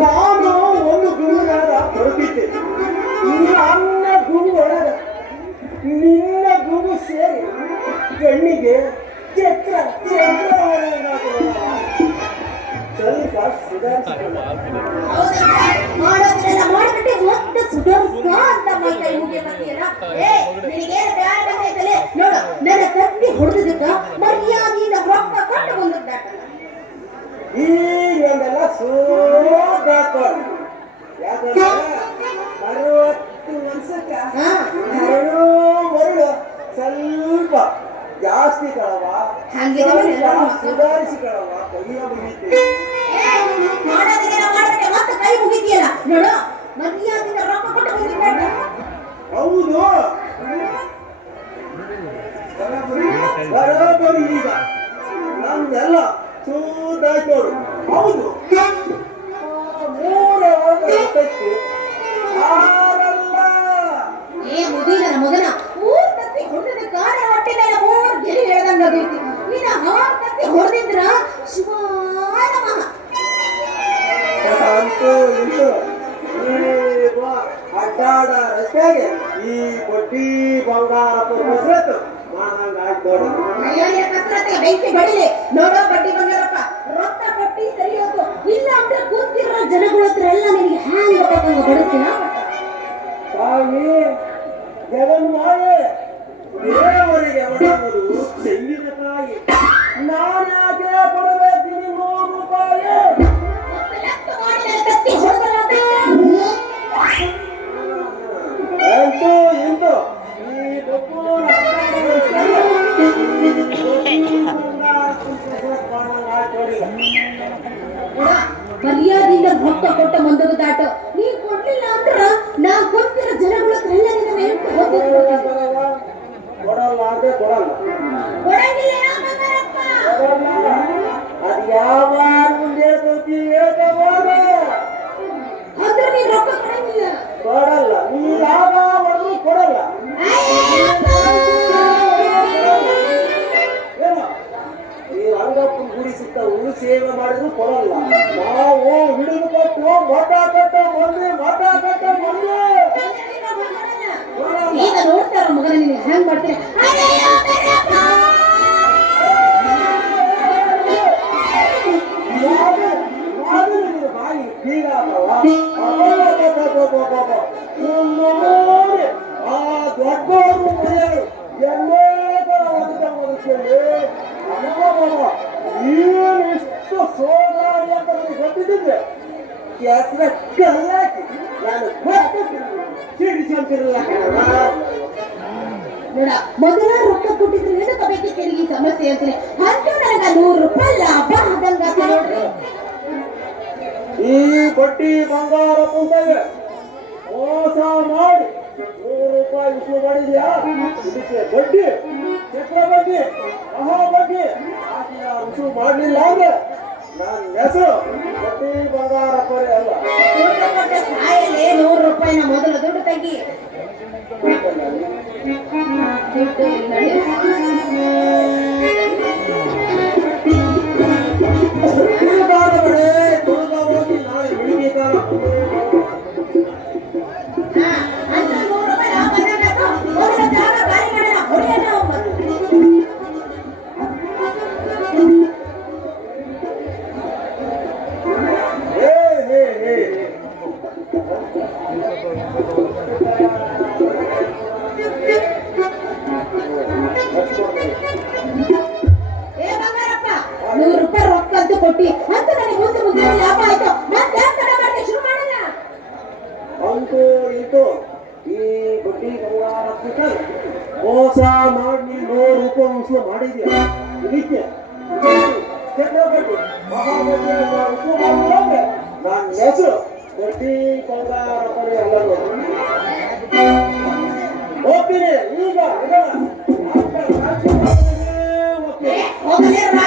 ನಾನು ಒಂದು ಗುರುಗಾರ ಹೊರಟಿದ್ದೆ. ನನ್ನ ಗುರು ಒಳಗ ನಿನ್ನ ಗುರು ಸೇರಿ ಕಣ್ಣಿಗೆ ಚಕ್ರ ಚಕ್ರ ಸ್ವಲ್ಪ ಸುಧಾರಿಸಿಕೊಂಡು ನೋಡು ನನ್ನ ಕತ್ತಿ ಹೊಡೆದಕ್ಕ ಮರ್ಯಾದೆಯಿಂದ ರೊಕ್ಕ ಕೊಟ್ಟು ಬಂದದ್ದಾಟಲ್ಲ ಈಗೆಲ್ಲ ಸೋದಾಕೊಂಡು ಯಾಕಂದ್ರೆ 60 ವರ್ಷಕ್ಕ ಮರಳು ಸ್ವಲ್ಪ ಜಾಸ್ತಿ ಕಳವ ಸುಧಾರಿಸಿಕೊಳ್ಳವ ಕೈಯ ಮುಗಿತೀವಿ ಮತ್ತೆ ಕೈ ಮುಗಿತೀಯಲ್ಲ ನೋಡು ಮರ್ಯಾದೆಯಿಂದ ರೊಕ್ಕ ಕೊಟ್ಟು ಬಂದಿದ್ದಾಟ ಹೌದು ಬರೋಬರಿ ಈಗ ನಮ್ದೆಲ್ಲ ಸೂದಾಯ್ತೋರು ಹೌದು 3 ವರ್ಷಕ್ಕೆ ಆಗಲ್ಲ ಮುದಿನ ಮಗನ 3 ಕತ್ತಿ ಹೊಡೆದ ಕಾಲ ಹೊಟ್ಟೆ ಮೇಲೆ 3 ಗೆರೆ ಹೇಳ್ದಂಗ ಬೀಳ್ತಿ ನೀನು 6 ಕತ್ತಿ ಹೊಡೆದಿದ್ರ ಶಿವಾಯ ನಮಃ ಅಂತೂ ಇಂತು ಅಡ್ಡಾಡ ರಸ್ತೆಗೆ ಈ ಕೊಟ್ಟಿ ಬಂಗಾರಪ್ಪ ಕಸರತ್ತು ಮಾಡಂಗ ಆಗ್ತೋಡು ಬೆಂಕಿ ಬಡಿಲೆ ನೋಡೋ ಬಡ್ಡಿ ಬಂಗಾರಪ್ಪ ರೊಕ್ಕ ಕೊಟ್ಟಿ ಸರಿ ಹೋಗು ಇಲ್ಲ ಅಂದ್ರೆ ಕೂತಿರೋ ಜನಗಳ ಹತ್ರ ಎಲ್ಲ ನಿನಗೆ ಹ್ಯಾಂಗ ತಗೊಂಡು ಬಡಿಸ್ತೀನ ಸ್ವಾಮಿ ಜಗನ್ಮಾಯೆ ದೇವರಿಗೆ ಒಡಂಬುದು ತೆಂಗಿನಕಾಯಿ ನಾನ್ಯಾಕೆ ಕೊಡಬೇಕು 100 ರೂಪಾಯಿ ಅಂತೂ ಇಂತು ಈ ಕೊಪ್ಪು ಮರ್ಯಾದೆಯಿಂದ ಭಕ್ತ ಕೊಟ್ಟ ಮಂದದ ದಾಟ ನೀ ಕೊಡ್ಲಿಲ್ಲ ಅಂದ್ರ ನಾ ಗೊತ್ತಿರೋ ಜನಗಳ ಹತ್ರ ಎಲ್ಲ ಕೊಡಲ್ಲ ಅಂದ್ರೆ ಕೊಡಲ್ಲ ಕೊಡಂಗಿಲ್ಲ ಅದು ಯಾವಾಗ ಮುಂದೆ ಹೇಳ್ಕೋಬೋದು ಅಂದ್ರೆ ನೀನ್ ರೊಕ್ಕ ಕೊಡಂಗಿಲ್ಲ ಕೊಡಲ್ಲ ನೀ ಲಾಭ ಹೊಡೆದು ಕೊಡಲ್ಲ ಈ ರಂಗಪ್ಪನ ಗುಡಿ ಸುತ್ತ ಉಳಿ ಸೇವೆ ಮಾಡಿದ್ರು ಕೊಡಲ್ಲ ನಾವು ಹಿಡಿದು ಕೊಟ್ಟು ಮಠ ಕಟ್ಟ ಮಂದಿ ಈಗ ನೋಡ್ತಾರ ಮಗನ ನೀನು ಹೆಂಗ್ ಮಾಡ್ತೀರಿ ಬಾಯಿ ಬೀಗಾದವ ಆ ದೊಡ್ಡವರು ಮನೆಯವರು ಎಲ್ಲೇತರ ಒದಗಿಸಿಕೊಂಡು ಏನಿಷ್ಟು ಸೋದಾರಿ ಅಂತ ನನಗೆ ಗೊತ್ತಿದ್ದೆ ಹೆಸರ ಕಲ್ಲಾಕಿ ನಾನು ಸಿಡಿಸಂತಿರಲ್ಲ ನೋಡ ಮೊದಲ ರೊಕ್ಕ ಕೊಟ್ಟಿದ್ರೆ ಏನಕ್ಕೆ ಬೇಕಿತ್ತು ಈ ಸಮಸ್ಯೆ ಅಂತೀನಿ ಅಂತ ನನಗ 100 ರೂಪಾಯಿ ಲಾಭ ಆದಂಗ ನೋಡ್ರಿ ಈ ಬಡ್ಡಿ ಬಂಗಾರ ಪುಂತಗೆ ಮೋಸ ಮಾಡಿ 100 ರೂಪಾಯಿ ವಿಷಯ ಮಾಡಿದ್ಯಾ ಇದಕ್ಕೆ ಬಡ್ಡಿ ಚಕ್ರ ಬಡ್ಡಿ ಮಹಾ ಬಡ್ಡಿ ರುಸು ಮಾಡಲಿಲ್ಲ ಅಂದ್ರೆ ನನ್ನ ಹೆಸರು ಬಡ್ಡಿ ಬಂಗಾರ ಪರಿ ಅಲ್ಲ ಸಾಯಲೇ 100 ರೂಪಾಯಿನ ಮೊದಲು ದುಡ್ಡು ತೆಗಿ ಮೋಸ ಮಾಡಿ 100 ರೂಪಾಯಿ ವಸೂಲು ಮಾಡಿದ್ಯಾ ಇದಕ್ಕೆ ಚಕ್ರವರ್ತಿ ಮಹಾಬಲಿ ವಸೂಲು ಮಾಡಿದ್ರೆ ನನ್ನ ಹೆಸರು ಬಡ್ಡಿ ಬಂಗಾರ ಪರಿ ಅಲ್ಲ ಹೋಗ್ತೀನಿ ಈಗ ಹೋಗಲೇ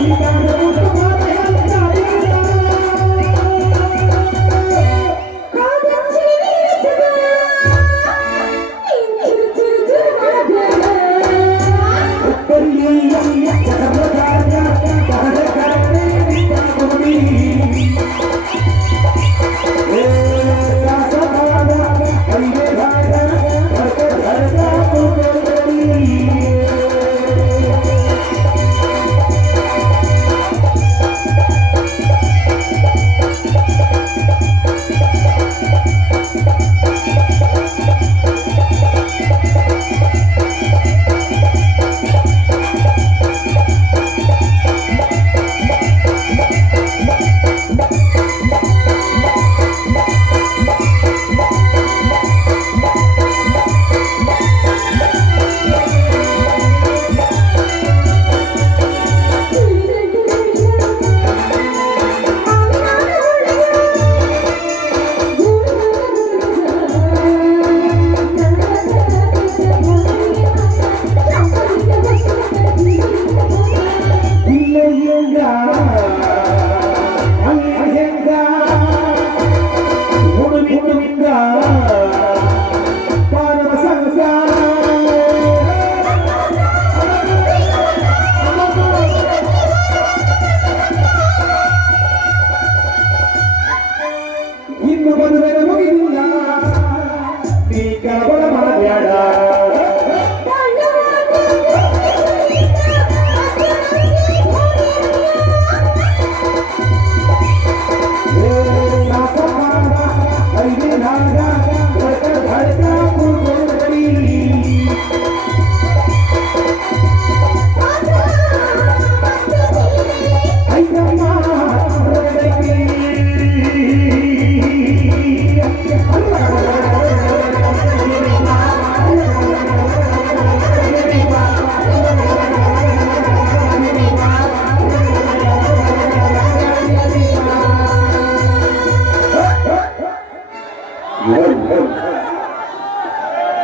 He